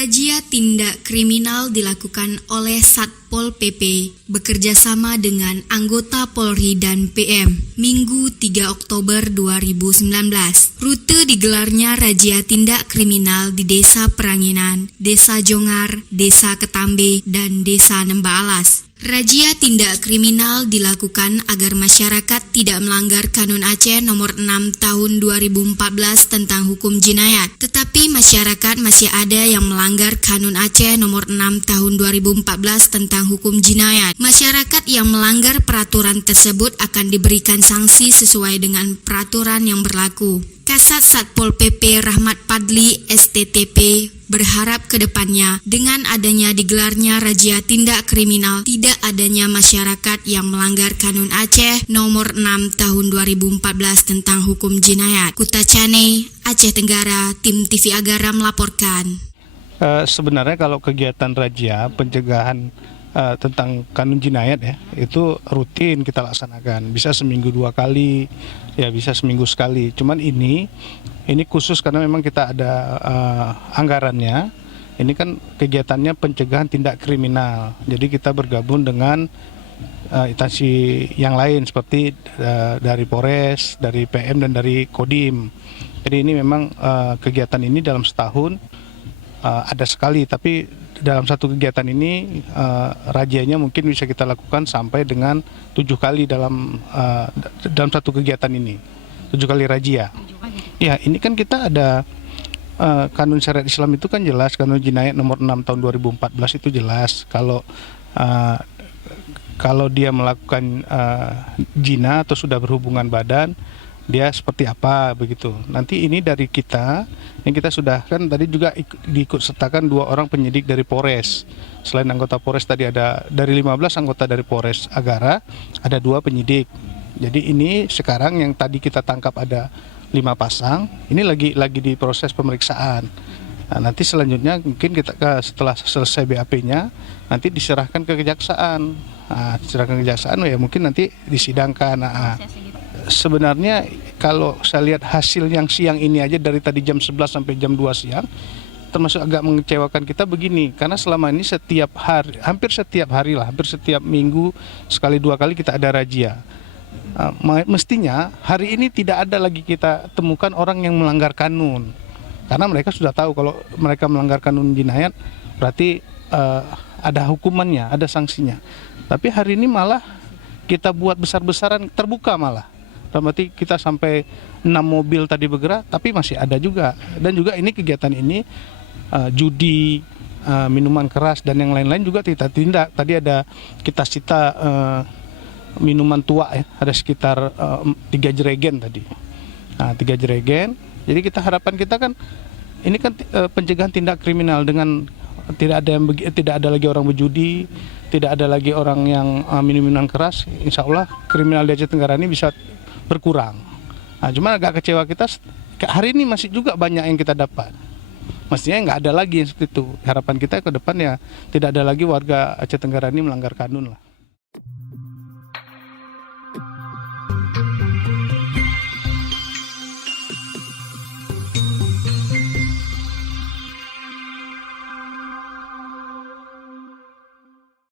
Razia tindak kriminal dilakukan oleh Satpol PP bekerjasama dengan anggota Polri dan PM Minggu 3 Oktober 2019. Rute digelarnya razia tindak kriminal di Desa Peranginan, Desa Jongar, Desa Ketambe, dan Desa Nemba Alas. Razia tindak kriminal dilakukan agar masyarakat tidak melanggar Kanun Aceh nomor 6 tahun 2014 tentang hukum jinayat. Tetapi masyarakat masih ada yang melanggar Kanun Aceh nomor 6 tahun 2014 tentang hukum jinayat. Masyarakat yang melanggar peraturan tersebut akan diberikan sanksi sesuai dengan peraturan yang berlaku. Kasat Satpol PP Rahmat Padli STTP berharap ke depannya dengan adanya digelarnya razia tindak kriminal tidak adanya masyarakat yang melanggar Kanun Aceh nomor 6 tahun 2014 tentang hukum jinayat. Kutacane, Aceh Tenggara, Tim TV Agara melaporkan. Sebenarnya kalau kegiatan razia pencegahan tentang kanun jinayat ya itu rutin kita laksanakan, bisa seminggu 2 kali ya, bisa seminggu sekali. Cuman ini khusus karena memang kita ada anggarannya. Ini kan kegiatannya pencegahan tindak kriminal, jadi kita bergabung dengan instansi yang lain seperti dari Polres, dari PM dan dari Kodim. Jadi ini memang kegiatan ini dalam setahun ada sekali, tapi dalam satu kegiatan ini razianya mungkin bisa kita lakukan sampai dengan 7 kali dalam satu kegiatan ini, 7 kali razia. Ya, ini kan kita ada kanun syariat Islam itu kan jelas, kanun jinayat nomor 6 tahun 2014 itu jelas kalau dia melakukan zina atau sudah berhubungan badan, dia seperti apa begitu. Nanti ini dari kita yang kita sudah kan tadi juga diikut sertakan 2 orang penyidik dari Polres. Selain anggota Polres tadi ada dari 15 anggota dari Polres Agara, ada 2 penyidik. Jadi ini sekarang yang tadi kita tangkap ada 5 pasang, ini lagi diproses pemeriksaan. Nah, nanti selanjutnya mungkin kita setelah selesai BAP-nya nanti diserahkan ke kejaksaan. Nah, diserahkan ke kejaksaan ya mungkin nanti disidangkan. Sebenarnya kalau saya lihat hasil yang siang ini aja dari tadi jam 11 sampai jam 2 siang termasuk agak mengecewakan kita begini, karena selama ini setiap hari, hampir setiap minggu sekali 2 kali kita ada razia. Mestinya hari ini tidak ada lagi kita temukan orang yang melanggar kanun, karena mereka sudah tahu kalau mereka melanggar kanun jinayat berarti ada hukumannya, ada sanksinya. Tapi hari ini malah kita buat besar-besaran, terbuka malah. Berarti kita sampai 6 mobil tadi bergerak, tapi masih ada juga. Dan juga ini kegiatan ini judi, minuman keras dan yang lain-lain juga kita tindak. Tadi ada kita sita minuman tua ya, ada sekitar 3 jeregen tadi. Nah, 3 jeregen. Jadi kita harapan kita kan ini kan pencegahan tindak kriminal dengan tidak ada lagi orang berjudi, tidak ada lagi orang yang minum-minuman keras. Insya Allah kriminal di Aceh Tenggara ini bisa berkurang. Nah, cuma agak kecewa kita hari ini masih juga banyak yang kita dapat. Mestinya nggak ada lagi yang seperti itu. Harapan kita ke depan ya tidak ada lagi warga Aceh Tenggara ini melanggar kanun lah.